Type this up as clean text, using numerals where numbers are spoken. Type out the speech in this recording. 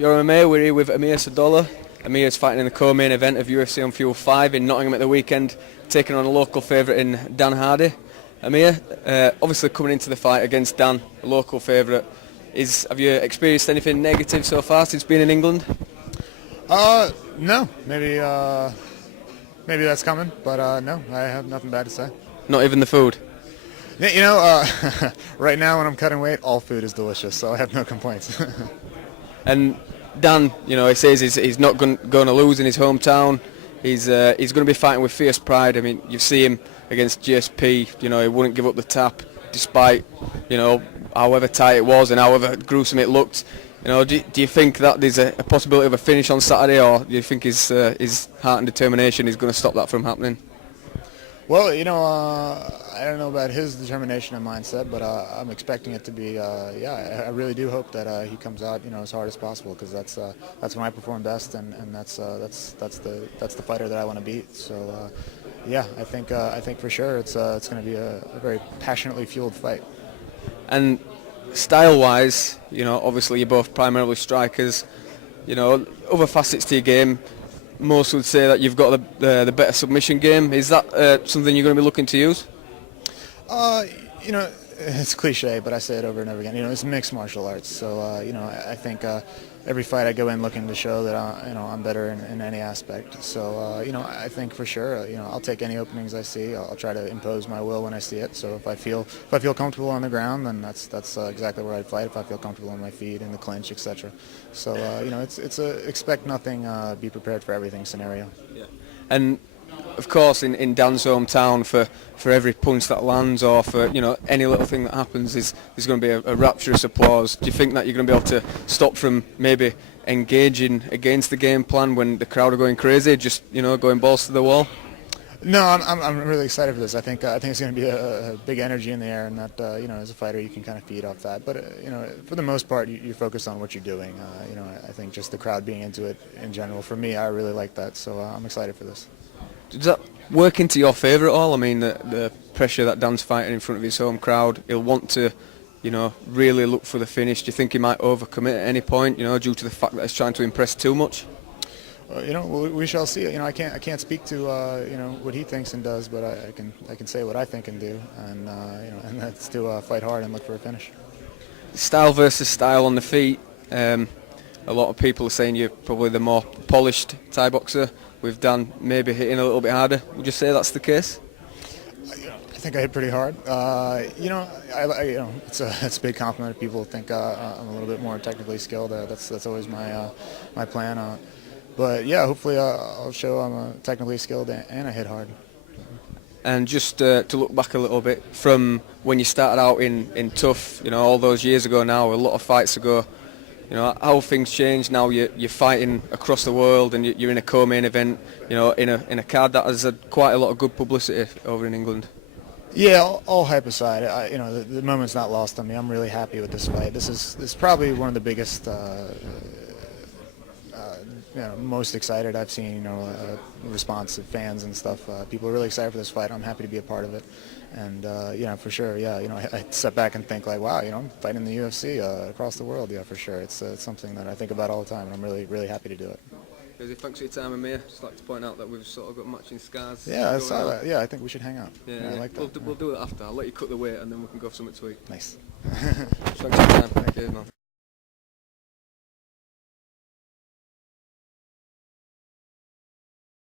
Your MMA, we're here with Amir Sadollah. Amir is fighting in the co-main event of UFC On Fuel 5 in Nottingham at the weekend, taking on a local favourite in Dan Hardy. Amir, obviously coming into the fight against Dan, a local favourite, have you experienced anything negative so far since being in England? No. Maybe that's coming, but no, I have nothing bad to say. Not even the food? Right now when I'm cutting weight, all food is delicious, so I have no complaints. And Dan, he says he's not going to lose in his hometown. He's going to be fighting with fierce pride. I mean, you see him against GSP. He wouldn't give up the tap, despite however tight it was and however gruesome it looked. Do you think that there's a possibility of a finish on Saturday, or do you think his heart and determination is going to stop that from happening? Well, I don't know about his determination and mindset, but I'm expecting it to be. I really do hope that he comes out, as hard as possible, because that's when I perform best, and that's the fighter that I want to beat. So, I think for sure it's going to be a very passionately fueled fight. And style-wise, obviously you're both primarily strikers. Other facets to your game. Most would say that you've got the better submission game. Is that something you're going to be looking to use? It's cliche, but I say it over and over again. It's mixed martial arts, so I think every fight I go in looking to show that I'm better in any aspect. So I think for sure, I'll take any openings I see. I'll try to impose my will when I see it. So if I feel comfortable on the ground, then that's exactly where I'd fight. If I feel comfortable on my feet, in the clinch, etc. So it's a expect nothing, be prepared for everything scenario. Yeah. And of course, in Dan's hometown, for every punch that lands, or for any little thing that happens, there's going to be a rapturous applause. Do you think that you're going to be able to stop from maybe engaging against the game plan when the crowd are going crazy, just going balls to the wall? No, I'm really excited for this. I think it's going to be a big energy in the air, and that as a fighter you can kind of feed off that. But for the most part, you focus on what you're doing. I think just the crowd being into it in general. For me, I really like that, so I'm excited for this. Does that work into your favour at all? I mean, the pressure that Dan's fighting in front of his home crowd, he'll want to, really look for the finish. Do you think he might overcommit at any point, due to the fact that he's trying to impress too much? We shall see. I can't speak to what he thinks and does, but I can say what I think and do, and and that's to fight hard and look for a finish. Style versus style on the feet. A lot of people are saying you're probably the more polished Thai boxer, with Dan maybe hitting a little bit harder. Would you say that's the case? I think I hit pretty hard. It's a big compliment. People think I'm a little bit more technically skilled. That's always my plan. But yeah, hopefully I'll show I'm technically skilled and I hit hard. And just to look back a little bit from when you started out in Tough, all those years ago now, a lot of fights ago. How things changed now. You're fighting across the world, and you're in a co-main event. In a card that has had quite a lot of good publicity over in England. Yeah, all hype aside, the moment's not lost on me. I'm really happy with this fight. This is probably one of the biggest, most excited I've seen. Response of fans and stuff. People are really excited for this fight. I'm happy to be a part of it. And for sure, I step back and think like, wow, I'm fighting in the UFC across the world. Yeah, for sure. It's something that I think about all the time, and I'm really, really happy to do it. Thanks for your time, Amir. Just like to point out that we've sort of got matching scars. Yeah, I saw that. Yeah, I think we should hang out. Yeah, I like that. We'll do it after. I'll let you cut the weight, and then we can go for something to eat. Nice. Thanks for your time. Thank you, man.